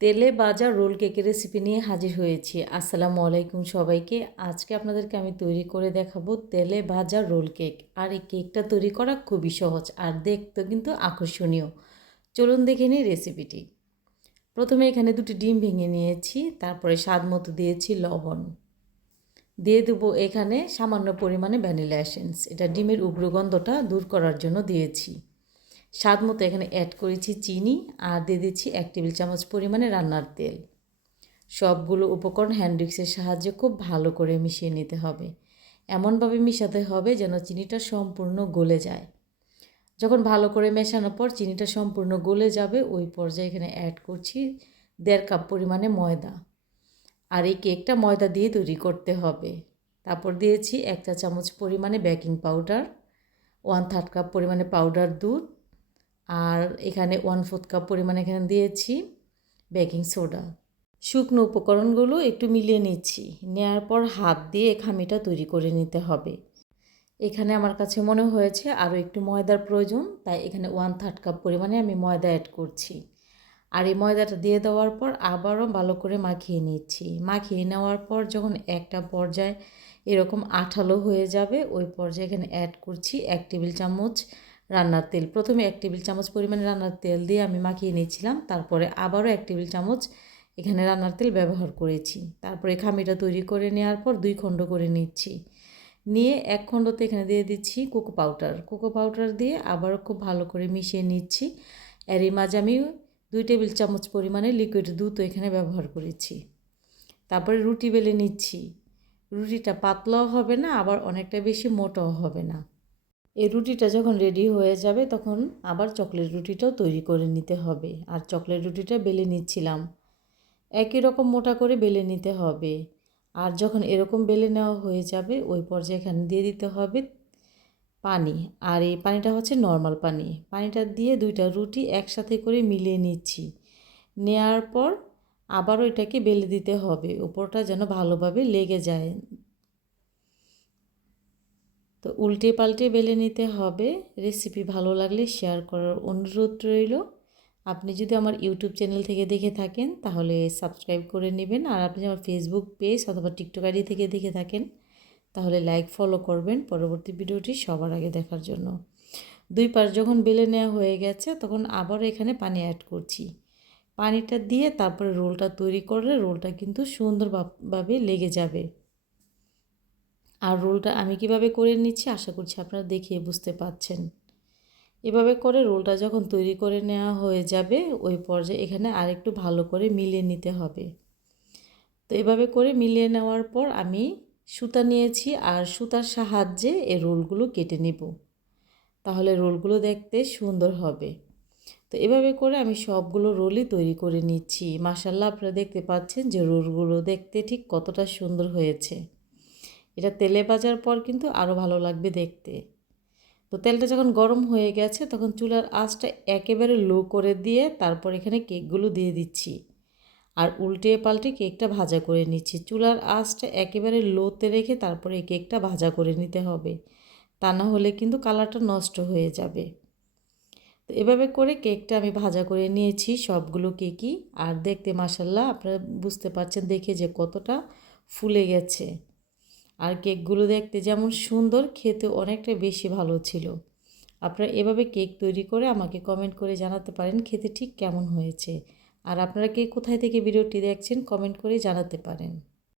তেলে বাজা রোল কেকের রেসিপি নিয়ে হাজির হয়েছি। আসসালামু আলাইকুম সবাইকে। আজকে আপনাদেরকে আমি তৈরি করে দেখাবো তেলে ভাজা রোল কেক। আর এই কেকটা তৈরি করা খুবই সহজ আর দেখতে কিন্তু আকর্ষণীয়। চলুন দেখে নিই রেসিপিটি প্রথমে এখানে দুটি ডিম ভেঙে নিয়েছি, তারপরে স্বাদ মতো দিয়েছি লবণ। দিয়ে দেবো এখানে সামান্য পরিমাণে ভ্যানিলা এসেন্স। এটা ডিমের উগ্রগন্ধটা দূর করার জন্য দিয়েছি। স্বাদ মতো এখানে অ্যাড করেছি চিনি আর দিয়ে দিচ্ছি এক টেবিল চামচ পরিমাণে রান্নার তেল। সবগুলো উপকরণ হ্যান্ডউইক্সের সাহায্যে খুব ভালো করে মিশিয়ে নিতে হবে। এমনভাবে মিশাতে হবে যেন চিনিটা সম্পূর্ণ গলে যায়। যখন ভালো করে মেশানোর পর চিনিটা সম্পূর্ণ গলে যাবে, ওই পর্যায়ে এখানে অ্যাড করছি দেড় কাপ পরিমাণে ময়দা। আর এই কেকটা ময়দা দিয়ে তৈরি করতে হবে। তারপর দিয়েছি এক চা চামচ পরিমাণে baking powder one third cup পরিমাণে পাউডার দুধ আর এখানে ওয়ান ফোর্থ কাপ পরিমাণে এখানে দিয়েছি বেকিং সোডা শুকনো উপকরণগুলো একটু মিলিয়ে নিচ্ছি নেওয়ার পর হাত দিয়ে খামিটা তৈরি করে নিতে হবে। এখানে আমার কাছে মনে হয়েছে আরও একটু ময়দার প্রয়োজন, তাই এখানে ওয়ান থার্ড কাপ পরিমাণে আমি ময়দা অ্যাড করছি। আর এই ময়দাটা দিয়ে দেওয়ার পর আবারও ভালো করে মাখিয়ে নিচ্ছি। মাখিয়ে নেওয়ার পর যখন একটা পর্যায়ে এরকম আঠালো হয়ে যাবে, ওই পর্যায়ে এখানে অ্যাড করছি এক টেবিল চামচ রান্নার তেল। প্রথমে এক টেবিল চামচ পরিমাণে রান্নার তেল দিয়ে আমি মাখিয়ে নিয়েছিলাম। তারপরে আবারও এক টেবিল চামচ এখানে রান্নার তেল ব্যবহার করেছি। তারপরে খামিটা তৈরি করে নেওয়ার পর দুই খণ্ড করে নিচ্ছি। নিয়ে এক খণ্ডতে এখানে দিয়ে দিচ্ছি কোকো পাউডার। কোকো পাউডার দিয়ে আবারও খুব ভালো করে মিশিয়ে নিচ্ছি। এরই মাঝে আমি দুই টেবিল চামচ পরিমাণে লিকুইড দুধ এখানে ব্যবহার করেছি। তারপরে রুটি বেলে নিচ্ছি। রুটিটা পাতলাও হবে না, আবার অনেকটা বেশি মোটাও হবে না। এই রুটিটা যখন রেডি হয়ে যাবে তখন আবার চকলেট রুটিটাও তৈরি করে নিতে হবে। আর চকলেট রুটিটা বেলে নিচ্ছিলাম। একই রকম মোটা করে বেলে নিতে হবে। আর যখন এরকম বেলে নেওয়া হয়ে যাবে, ওই পর্যায়ে এখানে দিয়ে দিতে হবে পানি। আর এই পানিটা হচ্ছে নর্মাল পানি। পানিটা দিয়ে দুইটা রুটি একসাথে করে মিলিয়ে নিচ্ছি। নেয়ার পর আবারও এটাকে বেলে দিতে হবে। উপরটা যেন ভালোভাবে লেগে যায়। তো উল্টে পাল্টে বেলে নিতে হবে। রেসিপি ভালো লাগলে শেয়ার করার অনুরোধ রইল। আপনি যদি আমার ইউটিউব চ্যানেল থেকে দেখে থাকেন, তাহলে সাবস্ক্রাইব করে নেবেন। আর আপনি আমার ফেসবুক পেজ অথবা টিকটক আইডি থেকে দেখে থাকেন, তাহলে লাইক ফলো করবেন পরবর্তী ভিডিওটি সবার আগে দেখার জন্য। দুই পাশ যখন বেলে নেওয়া হয়ে গেছে, তখন আবারও এখানে পানি অ্যাড করছি। পানিটা দিয়ে তারপরে রোলটা তৈরি করলে রোলটা কিন্তু সুন্দরভাবে লেগে যাবে। আর রোলটা আমি কীভাবে করে নিচ্ছি আশা করছি আপনারা দেখিয়ে বুঝতে পাচ্ছেন। এভাবে করে রোলটা যখন তৈরি করে নেওয়া হয়ে যাবে, ওই পর্যায়ে এখানে আরেকটু ভালো করে মিলিয়ে নিতে হবে। তো এভাবে করে মিলিয়ে নেওয়ার পর আমি সুতা নিয়েছি আর সুতার সাহায্যে এই রোলগুলো কেটে নেব। তাহলে রোলগুলো দেখতে সুন্দর হবে। তো এভাবে করে আমি সবগুলো রোলই তৈরি করে নিচ্ছি। মাসাল্লাহ আপনারা দেখতে পাচ্ছেন যে রোলগুলো দেখতে ঠিক কতটা সুন্দর হয়েছে। এটা তেলে ভাজার পর কিন্তু আরও ভালো লাগবে দেখতে। তো তেলটা যখন গরম হয়ে গেছে, তখন চুলার আঁচটা একেবারে লো করে দিয়ে তারপর এখানে কেকগুলো দিয়ে দিচ্ছি। আর উল্টে পাল্টে কেকটা ভাজা করে নিচ্ছি। চুলার আঁচটা একেবারে লোতে রেখে তারপরে এই কেকটা ভাজা করে নিতে হবে। তা না হলে কিন্তু কালারটা নষ্ট হয়ে যাবে। তো এভাবে করে কেকটা আমি ভাজা করে নিয়েছি সবগুলো কেকই। আর দেখতে মাসাল্লাহ আপনারা বুঝতে পারছেন দেখে যে কতটা ফুলে গেছে। আর কেকগুলো দেখতে যেমন সুন্দর খেতে অনেকটা বেশি ভালো ছিল। আপনারা এভাবে কেক তৈরি করে আমাকে কমেন্ট করে জানাতে পারেন খেতে ঠিক কেমন হয়েছে। আর আপনারা কে কোথায় থেকে ভিডিওটি দেখছেন, কমেন্ট করে জানাতে পারেন।